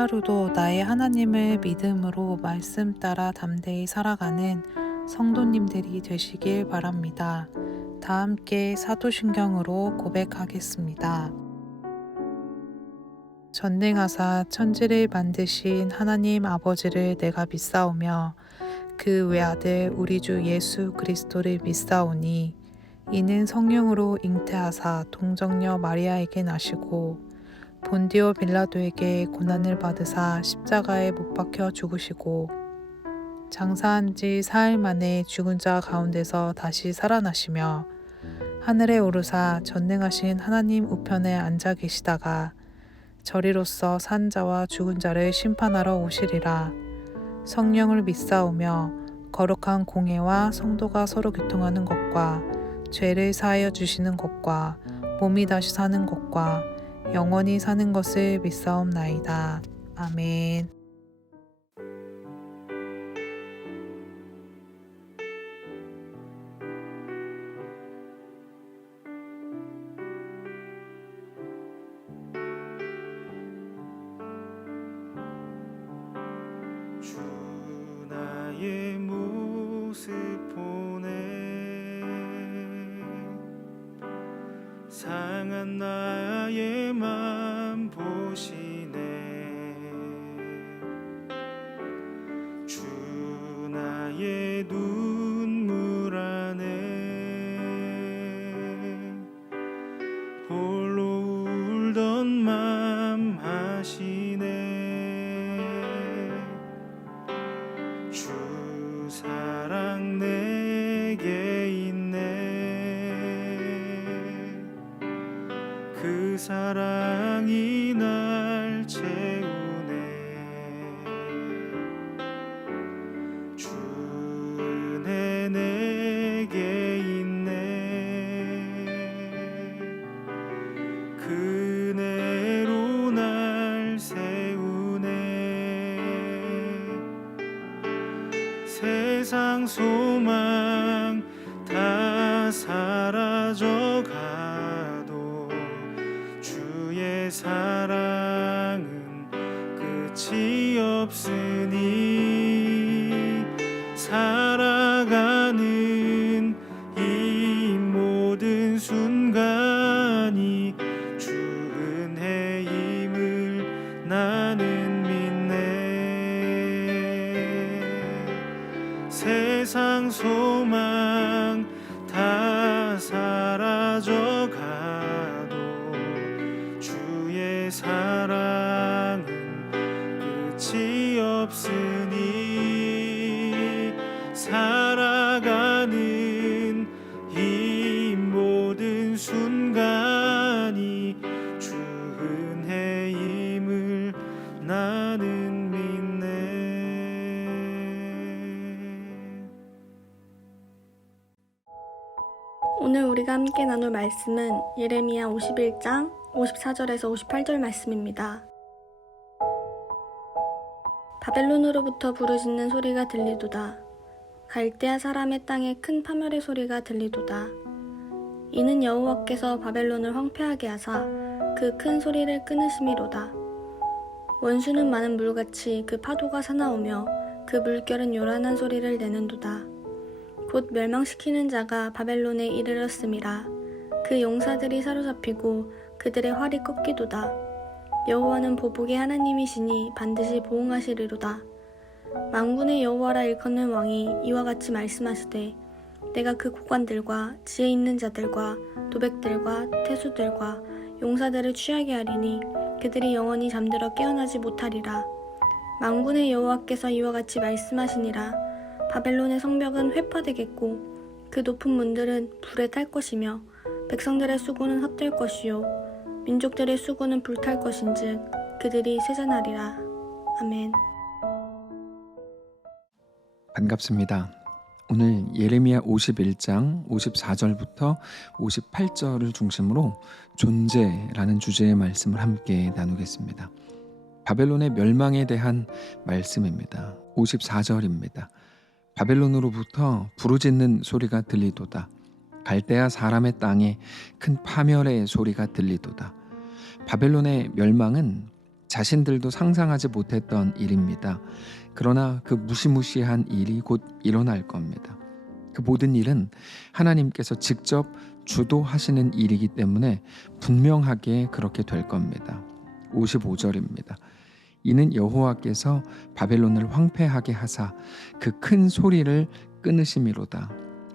하루도 나의 하나님을 믿음으로 말씀 따라 담대히 살아가는 성도님들이 되시길 바랍니다. 다 함께 사도신경으로 고백하겠습니다. 전능하사 천지를 만드신 하나님 아버지를 내가 믿사오며 그 외아들 우리 주 예수 그리스도를 믿사오니 이는 성령으로 잉태하사 동정녀 마리아에게 나시고 본디오 빌라도에게 고난을 받으사 십자가에 못 박혀 죽으시고 장사한 지 사흘 만에 죽은 자 가운데서 다시 살아나시며 하늘에 오르사 전능하신 하나님 우편에 앉아 계시다가 저리로서 산 자와 죽은 자를 심판하러 오시리라. 성령을 믿사오며 거룩한 공회와 성도가 서로 교통하는 것과 죄를 사하여 주시는 것과 몸이 다시 사는 것과 영원히 사는 것을 믿사옵나이다. 아멘. 주 나의 모습 보네 상한 나의 맘 보시네 주 나의 눈물 안에 홀로 울던 맘 하시네 주 사랑 내게 있네 그 사랑이 날 채우네 주 은혜 내게 있네 그 은혜로 날 세우네 세상 소망 다 사라져가도 주의 사랑은 끝이 없으니 살아가는 이 모든 순간이 주 은혜임을 나는 믿네 세상 소망 다 사라져가도 주의 사랑은 끝이 없으니 살아가는 이 모든 순간이 주 은혜임을 나는 믿네. 오늘 우리가 함께 나눌 말씀은 예레미야 51장 54절에서 58절 말씀입니다. 바벨론으로부터 부르짖는 소리가 들리도다. 갈대아 사람의 땅에 큰 파멸의 소리가 들리도다. 이는 여호와께서 바벨론을 황폐하게 하사 그 큰 소리를 끊으심이로다. 원수는 많은 물같이 그 파도가 사나우며 그 물결은 요란한 소리를 내는도다. 곧 멸망시키는 자가 바벨론에 이르렀음이라. 그 용사들이 사로잡히고 그들의 활이 꺾이도다. 여호와는 보복의 하나님이시니 반드시 보응하시리로다. 만군의 여호와라 일컫는 왕이 이와 같이 말씀하시되 내가 그 고관들과 지혜 있는 자들과 도백들과 태수들과 용사들을 취하게 하리니 그들이 영원히 잠들어 깨어나지 못하리라. 만군의 여호와께서 이와 같이 말씀하시니라. 바벨론의 성벽은 회파되겠고 그 높은 문들은 불에 탈 것이며 백성들의 수고는 헛될 것이요 민족들의 수고는 불탈 것인즉 그들이 세잔하리라. 아멘. 반갑습니다. 오늘 예레미야 51장 54절부터 58절을 중심으로 존재라는 주제의 말씀을 함께 나누겠습니다. 바벨론의 멸망에 대한 말씀입니다. 54절입니다. 바벨론으로부터 부르짖는 소리가 들리도다. 갈대아 사람의 땅에 큰 파멸의 소리가 들리도다. 바벨론의 멸망은 자신들도 상상하지 못했던 일입니다. 그러나 그 무시무시한 일이 곧 일어날 겁니다. 그 모든 일은 하나님께서 직접 주도하시는 일이기 때문에 분명하게 그렇게 될 겁니다. 55절입니다. 이는 여호와께서 바벨론을 황폐하게 하사 그 큰 소리를 끊으심이로다.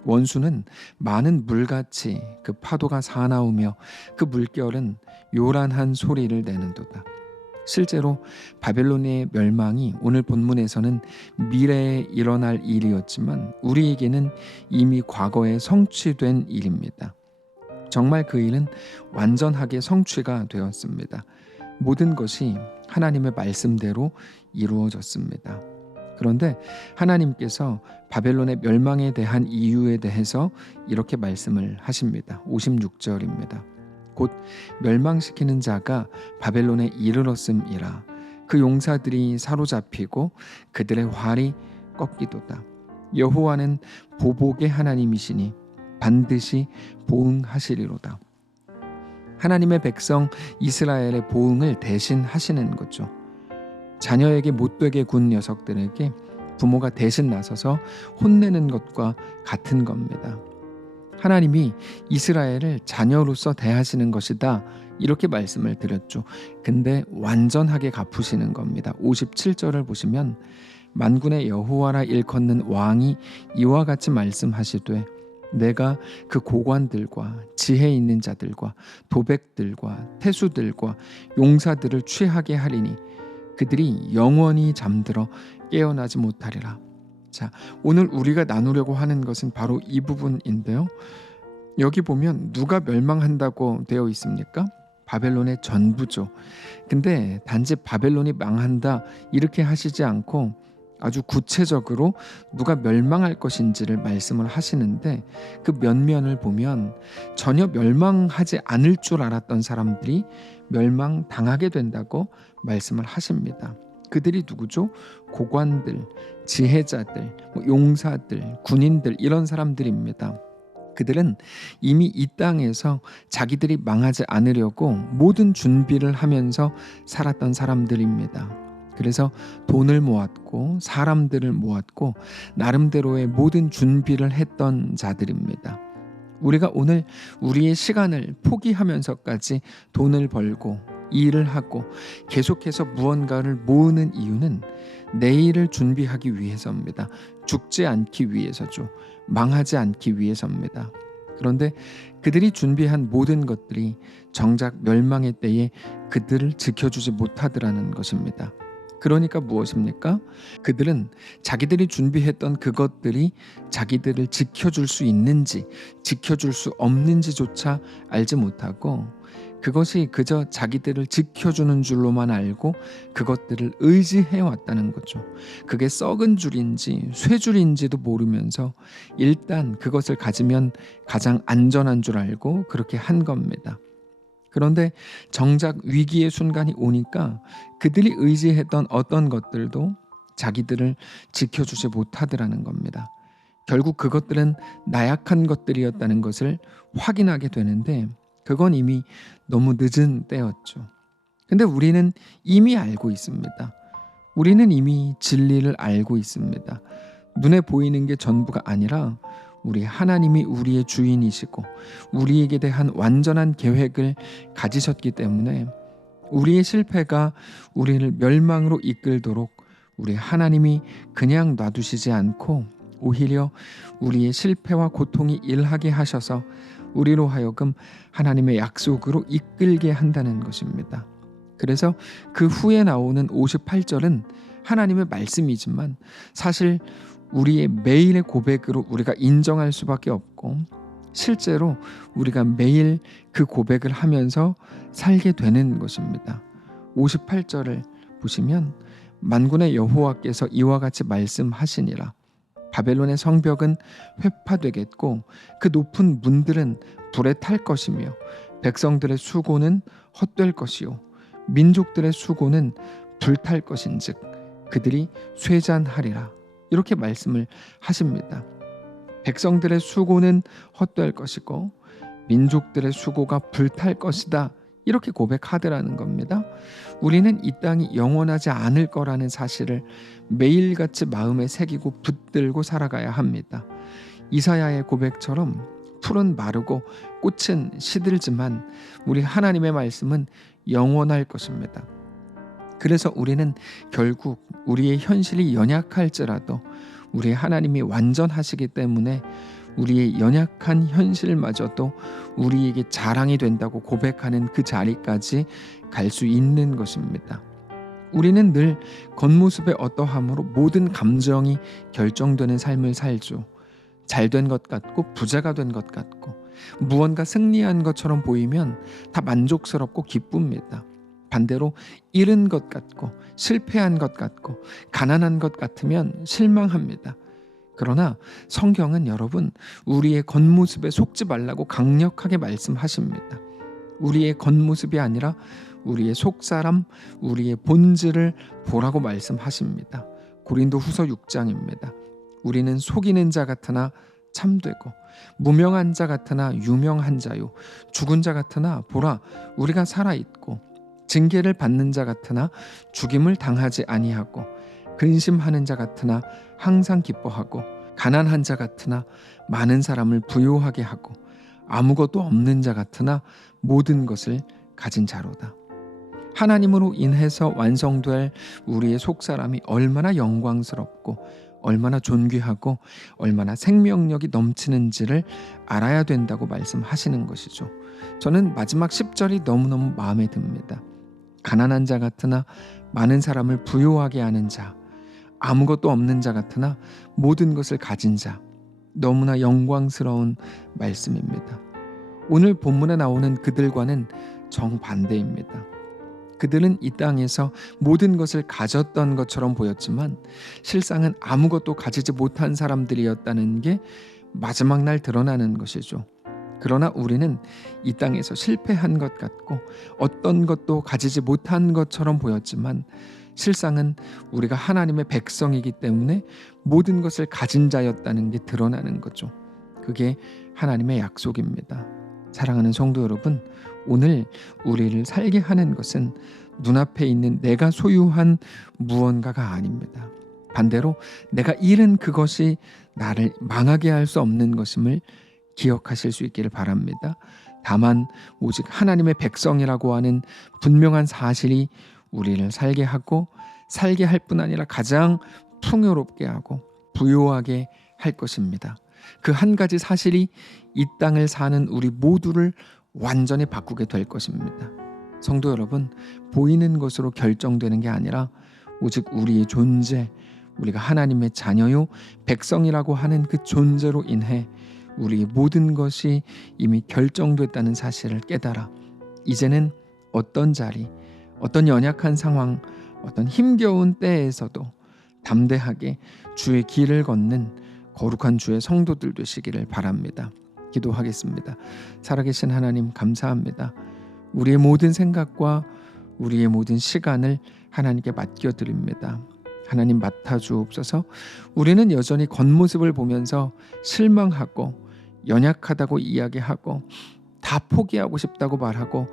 원수는 많은 물같이 그 파도가 사나우며 그 물결은 요란한 소리를 내는도다. 실제로 바벨론의 멸망이 오늘 본문에서는 미래에 일어날 일이었지만 우리에게는 이미 과거에 성취된 일입니다. 정말 그 일은 완전하게 성취가 되었습니다. 모든 것이 하나님의 말씀대로 이루어졌습니다. 그런데 하나님께서 바벨론의 멸망에 대한 이유에 대해서 이렇게 말씀을 하십니다. 56절입니다. 곧 멸망시키는 자가 바벨론에 이르렀음이라. 그 용사들이 사로잡히고 그들의 활이 꺾이도다. 여호와는 보복의 하나님이시니 반드시 보응하시리로다. 하나님의 백성 이스라엘의 보응을 대신 하시는 거죠. 자녀에게 못되게 군 녀석들에게 부모가 대신 나서서 혼내는 것과 같은 겁니다. 하나님이 이스라엘을 자녀로서 대하시는 것이다, 이렇게 말씀을 드렸죠. 근데 완전하게 갚으시는 겁니다. 57절을 보시면 만군의 여호와라 일컫는 왕이 이와 같이 말씀하시되 내가 그 고관들과 지혜 있는 자들과 도백들과 태수들과 용사들을 취하게 하리니 그들이 영원히 잠들어 깨어나지 못하리라. 자, 오늘 우리가 나누려고 하는 것은 바로 이 부분인데요. 여기 보면 누가 멸망한다고 되어 있습니까? 바벨론의 전부죠. 근데 단지 바벨론이 망한다 이렇게 하시지 않고 아주 구체적으로 누가 멸망할 것인지를 말씀을 하시는데 그 면면을 보면 전혀 멸망하지 않을 줄 알았던 사람들이 멸망당하게 된다고 말씀을 하십니다. 그들이 누구죠? 고관들, 지혜자들, 용사들, 군인들 이런 사람들입니다. 그들은 이미 이 땅에서 자기들이 망하지 않으려고 모든 준비를 하면서 살았던 사람들입니다. 그래서 돈을 모았고 사람들을 모았고 나름대로의 모든 준비를 했던 자들입니다. 우리가 오늘 우리의 시간을 포기하면서까지 돈을 벌고 일을 하고 계속해서 무언가를 모으는 이유는 내일을 준비하기 위해서입니다. 죽지 않기 위해서죠. 망하지 않기 위해서입니다. 그런데 그들이 준비한 모든 것들이 정작 멸망의 때에 그들을 지켜주지 못하더라는 것입니다. 그러니까 무엇입니까? 그들은 자기들이 준비했던 그것들이 자기들을 지켜줄 수 있는지 지켜줄 수 없는지조차 알지 못하고 그것이 그저 자기들을 지켜주는 줄로만 알고 그것들을 의지해 왔다는 거죠. 그게 썩은 줄인지 쇠줄인지도 모르면서 일단 그것을 가지면 가장 안전한 줄 알고 그렇게 한 겁니다. 그런데 정작 위기의 순간이 오니까 그들이 의지했던 어떤 것들도 자기들을 지켜주지 못하더라는 겁니다. 결국 그것들은 나약한 것들이었다는 것을 확인하게 되는데 그건 이미 너무 늦은 때였죠. 근데 우리는 이미 알고 있습니다. 우리는 이미 진리를 알고 있습니다. 눈에 보이는 게 전부가 아니라 우리 하나님이 우리의 주인이시고 우리에게 대한 완전한 계획을 가지셨기 때문에 우리의 실패가 우리를 멸망으로 이끌도록 우리 하나님이 그냥 놔두시지 않고 오히려 우리의 실패와 고통이 일하게 하셔서 우리로 하여금 하나님의 약속으로 이끌게 한다는 것입니다. 그래서 그 후에 나오는 58절은 하나님의 말씀이지만 사실 우리의 매일의 고백으로 우리가 인정할 수밖에 없고 실제로 우리가 매일 그 고백을 하면서 살게 되는 것입니다. 58절을 보시면 만군의 여호와께서 이와 같이 말씀하시니라. 바벨론의 성벽은 회파되겠고 그 높은 문들은 불에 탈 것이며 백성들의 수고는 헛될 것이요 민족들의 수고는 불탈 것인즉 그들이 쇠잔하리라. 이렇게 말씀을 하십니다. 백성들의 수고는 헛될 것이고 민족들의 수고가 불탈 것이다. 이렇게 고백하더라는 겁니다. 우리는 이 땅이 영원하지 않을 거라는 사실을 매일같이 마음에 새기고 붙들고 살아가야 합니다. 이사야의 고백처럼 풀은 마르고 꽃은 시들지만 우리 하나님의 말씀은 영원할 것입니다. 그래서 우리는 결국 우리의 현실이 연약할지라도 우리 하나님이 완전하시기 때문에 우리의 연약한 현실마저도 우리에게 자랑이 된다고 고백하는 그 자리까지 갈 수 있는 것입니다. 우리는 늘 겉모습의 어떠함으로 모든 감정이 결정되는 삶을 살죠. 잘된 것 같고 부자가 된 것 같고 무언가 승리한 것처럼 보이면 다 만족스럽고 기쁩니다. 반대로 잃은 것 같고 실패한 것 같고 가난한 것 같으면 실망합니다. 그러나 성경은 여러분 우리의 겉모습에 속지 말라고 강력하게 말씀하십니다. 우리의 겉모습이 아니라 우리의 속사람, 우리의 본질을 보라고 말씀하십니다. 고린도후서 6장입니다. 우리는 속이는 자 같으나 참되고 무명한 자 같으나 유명한 자요 죽은 자 같으나 보라 우리가 살아있고 징계를 받는 자 같으나 죽임을 당하지 아니하고 근심하는 자 같으나 항상 기뻐하고 가난한 자 같으나 많은 사람을 부요하게 하고 아무것도 없는 자 같으나 모든 것을 가진 자로다. 하나님으로 인해서 완성될 우리의 속사람이 얼마나 영광스럽고 얼마나 존귀하고 얼마나 생명력이 넘치는지를 알아야 된다고 말씀하시는 것이죠. 저는 마지막 10절이 너무너무 마음에 듭니다. 가난한 자 같으나 많은 사람을 부요하게 하는 자, 아무것도 없는 자 같으나 모든 것을 가진 자, 너무나 영광스러운 말씀입니다. 오늘 본문에 나오는 그들과는 정반대입니다. 그들은 이 땅에서 모든 것을 가졌던 것처럼 보였지만 실상은 아무것도 가지지 못한 사람들이었다는 게 마지막 날 드러나는 것이죠. 그러나 우리는 이 땅에서 실패한 것 같고 어떤 것도 가지지 못한 것처럼 보였지만 실상은 우리가 하나님의 백성이기 때문에 모든 것을 가진 자였다는 게 드러나는 거죠. 그게 하나님의 약속입니다. 사랑하는 성도 여러분, 오늘 우리를 살게 하는 것은 눈앞에 있는 내가 소유한 무언가가 아닙니다. 반대로 내가 잃은 그것이 나를 망하게 할 수 없는 것임을 기억하실 수 있기를 바랍니다. 다만 오직 하나님의 백성이라고 하는 분명한 사실이 우리를 살게 하고 살게 할 뿐 아니라 가장 풍요롭게 하고 부요하게 할 것입니다. 그 한 가지 사실이 이 땅을 사는 우리 모두를 완전히 바꾸게 될 것입니다. 성도 여러분, 보이는 것으로 결정되는 게 아니라 오직 우리의 존재, 우리가 하나님의 자녀요 백성이라고 하는 그 존재로 인해 우리의 모든 것이 이미 결정됐다는 사실을 깨달아 이제는 어떤 자리, 어떤 연약한 상황, 어떤 힘겨운 때에서도 담대하게 주의 길을 걷는 거룩한 주의 성도들 되시기를 바랍니다. 기도하겠습니다. 살아계신 하나님 감사합니다. 우리의 모든 생각과 우리의 모든 시간을 하나님께 맡겨드립니다. 하나님 맡아주옵소서. 우리는 여전히 겉모습을 보면서 실망하고 연약하다고 이야기하고 다 포기하고 싶다고 말하고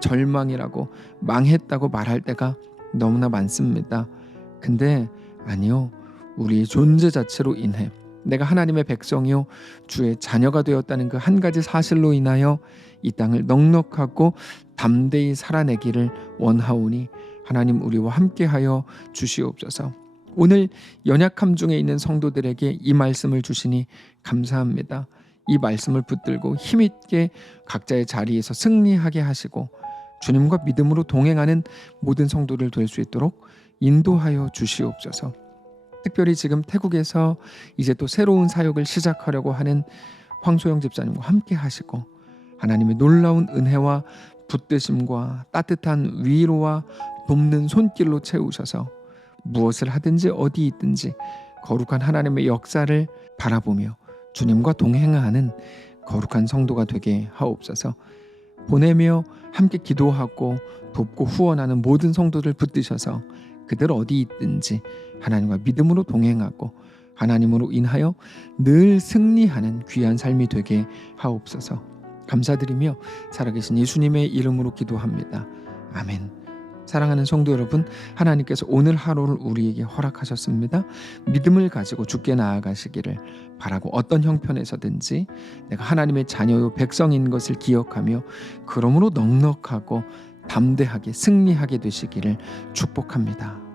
절망이라고 망했다고 말할 때가 너무나 많습니다. 근데 아니요, 우리의 존재 자체로 인해 내가 하나님의 백성이요 주의 자녀가 되었다는 그 한 가지 사실로 인하여 이 땅을 넉넉하고 담대히 살아내기를 원하오니 하나님 우리와 함께하여 주시옵소서. 오늘 연약함 중에 있는 성도들에게 이 말씀을 주시니 감사합니다. 이 말씀을 붙들고 힘있게 각자의 자리에서 승리하게 하시고 주님과 믿음으로 동행하는 모든 성도들 될 수 있도록 인도하여 주시옵소서. 특별히 지금 태국에서 이제 또 새로운 사역을 시작하려고 하는 황소영 집사님과 함께 하시고 하나님의 놀라운 은혜와 붙드심과 따뜻한 위로와 돕는 손길로 채우셔서 무엇을 하든지 어디 있든지 거룩한 하나님의 역사를 바라보며 주님과 동행하는 거룩한 성도가 되게 하옵소서. 보내며 함께 기도하고 돕고 후원하는 모든 성도들 붙드셔서 그들 어디 있든지 하나님과 믿음으로 동행하고 하나님으로 인하여 늘 승리하는 귀한 삶이 되게 하옵소서. 감사드리며 살아계신 예수님의 이름으로 기도합니다. 아멘. 사랑하는 성도 여러분, 하나님께서 오늘 하루를 우리에게 허락하셨습니다. 믿음을 가지고 주께 나아가시기를 바라고 어떤 형편에서든지 내가 하나님의 자녀요 백성인 것을 기억하며 그러므로 넉넉하고 담대하게 승리하게 되시기를 축복합니다.